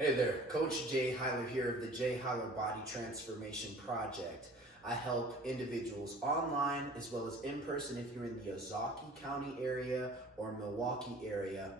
Hey there, Coach Jay Heiler here of the Jay Heiler Body Transformation Project. I help individuals online as well as in person if you're in the Ozaukee County area or Milwaukee area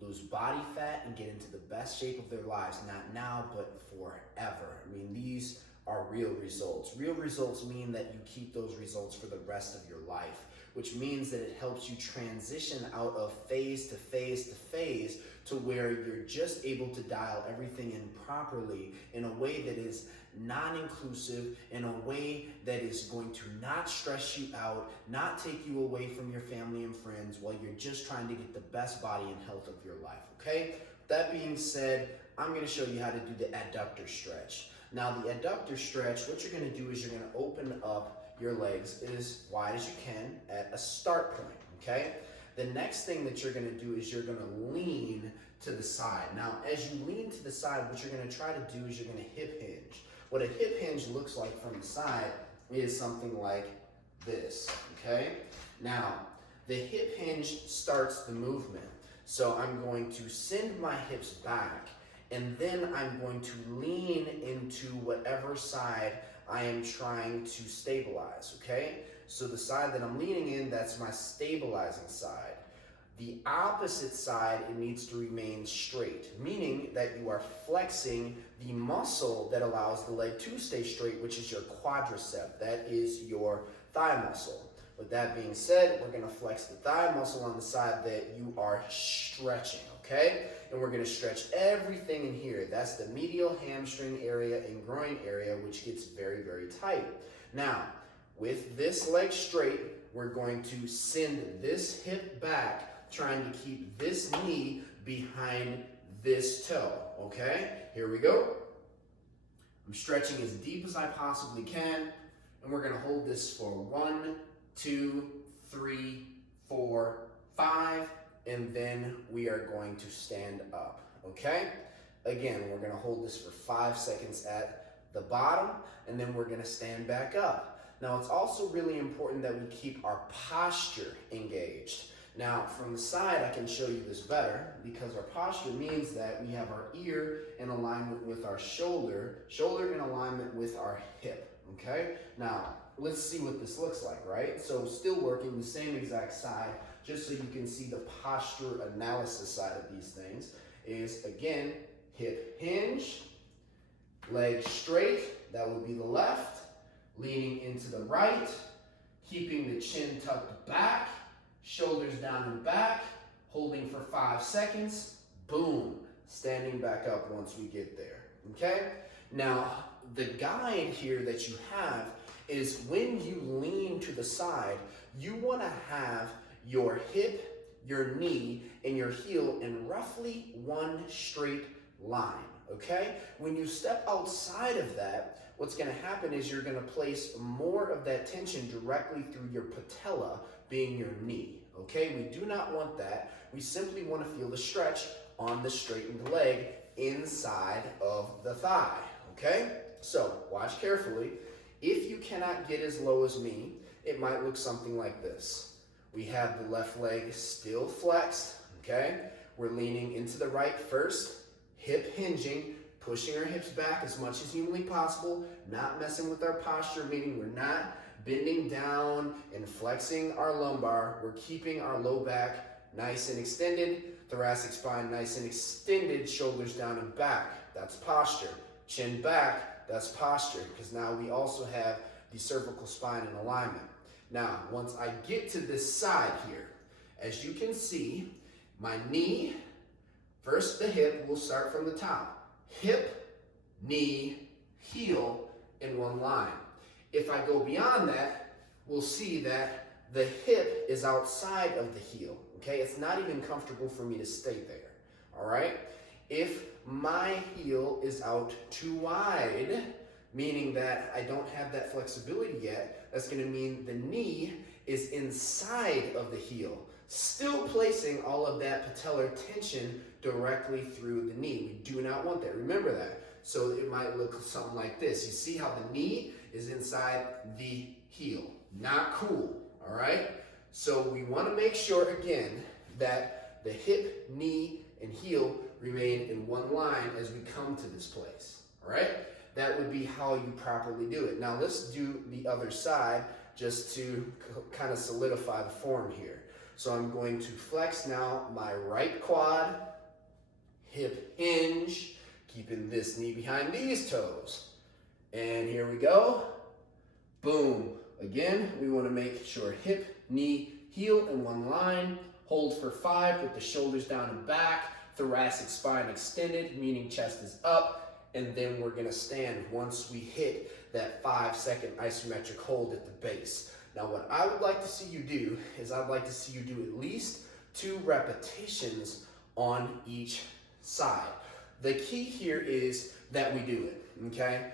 lose body fat and get into the best shape of their lives, not now but forever. I mean, these are real results. Real results mean that you keep those results for the rest of your life, which means that it helps you transition out of phase to phase to phase to where you're just able to dial everything in properly in a way that is non-inclusive, in a way that is going to not stress you out, not take you away from your family and friends while you're just trying to get the best body and health of your life, okay? That being said, I'm gonna show you how to do the adductor stretch. Now the adductor stretch, what you're gonna do is you're gonna open up your legs as wide as you can at a start point, okay? The next thing that you're gonna do is you're gonna lean to the side. Now, as you lean to the side, what you're gonna try to do is you're gonna hip hinge. What a hip hinge looks like from the side is something like this, okay? Now, the hip hinge starts the movement. So I'm going to send my hips back, and then I'm going to lean into whatever side I am trying to stabilize, okay? So the side that I'm leaning in, that's my stabilizing side. The opposite side, it needs to remain straight, meaning that you are flexing the muscle that allows the leg to stay straight, which is your quadricep. That is your thigh muscle. With that being said, we're gonna flex the thigh muscle on the side that you are stretching, okay? And we're gonna stretch everything in here. That's the medial hamstring area and groin area, which gets very, very tight. Now, with this leg straight, we're going to send this hip back, trying to keep this knee behind this toe, okay? Here we go. I'm stretching as deep as I possibly can, and we're gonna hold this for 1, 2, 3, 4, 5, and then we are going to stand up, okay? Again, we're gonna hold this for 5 seconds at the bottom, and then we're gonna stand back up. Now, it's also really important that we keep our posture engaged. Now, from the side, I can show you this better because our posture means that we have our ear in alignment with our shoulder, shoulder in alignment with our hip, okay? Now, let's see what this looks like, right? So still working the same exact side, just so you can see the posture analysis side of these things, is again, hip hinge, leg straight, that would be the left, leaning into the right, keeping the chin tucked back, shoulders down and back, holding for 5 seconds, boom, standing back up once we get there, okay? Now, the guide here that you have is when you lean to the side, you wanna have your hip, your knee, and your heel in roughly one straight line, okay? When you step outside of that, what's gonna happen is you're gonna place more of that tension directly through your patella, being your knee, okay? We do not want that. We simply wanna feel the stretch on the straightened leg inside of the thigh, okay? So, watch carefully. If you cannot get as low as me, it might look something like this. We have the left leg still flexed, okay? We're leaning into the right first, hip hinging, pushing our hips back as much as humanly possible, not messing with our posture, meaning we're not bending down and flexing our lumbar. We're keeping our low back nice and extended, thoracic spine nice and extended, shoulders down and back. That's posture. Chin back, that's posture, because now we also have the cervical spine in alignment. Now, once I get to this side here, as you can see, my knee, first the hip, we'll start from the top. Hip, knee, heel in one line. If I go beyond that, we'll see that the hip is outside of the heel, okay? It's not even comfortable for me to stay there, all right? If my heel is out too wide, meaning that I don't have that flexibility yet, that's gonna mean the knee is inside of the heel, still placing all of that patellar tension directly through the knee. We do not want that, remember that. So it might look something like this. You see how the knee is inside the heel. Not cool, all right? So we wanna make sure, again, that the hip, knee, and heel remain in one line as we come to this place, all right? That would be how you properly do it. Now let's do the other side just to kind of solidify the form here. So I'm going to flex now my right quad, hip hinge, keeping this knee behind these toes. And here we go. Boom. Again, we want to make sure hip, knee, heel in one line. Hold for 5 with the shoulders down and back. Thoracic spine extended, meaning chest is up. And then we're going to stand once we hit that 5-second isometric hold at the base. Now what I would like to see you do is I'd like to see you do at least 2 repetitions on each side. The key here is that we do it, okay?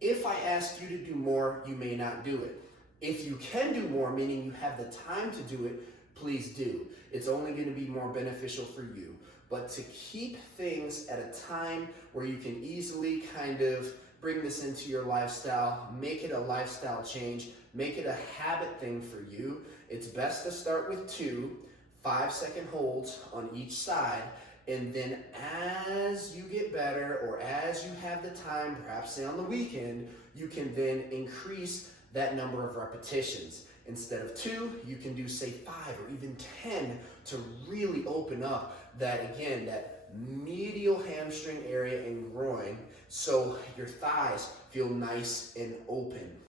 If I ask you to do more, you may not do it. If you can do more, meaning you have the time to do it, please do. It's only going to be more beneficial for you. But to keep things at a time where you can easily kind of bring this into your lifestyle, make it a lifestyle change, make it a habit thing for you, it's best to start with 2 5-second holds on each side. And then as you get better or as you have the time, perhaps say on the weekend, you can then increase that number of repetitions. Instead of 2, you can do say 5 or even 10 to really open up that, again, that medial hamstring area and groin so your thighs feel nice and open.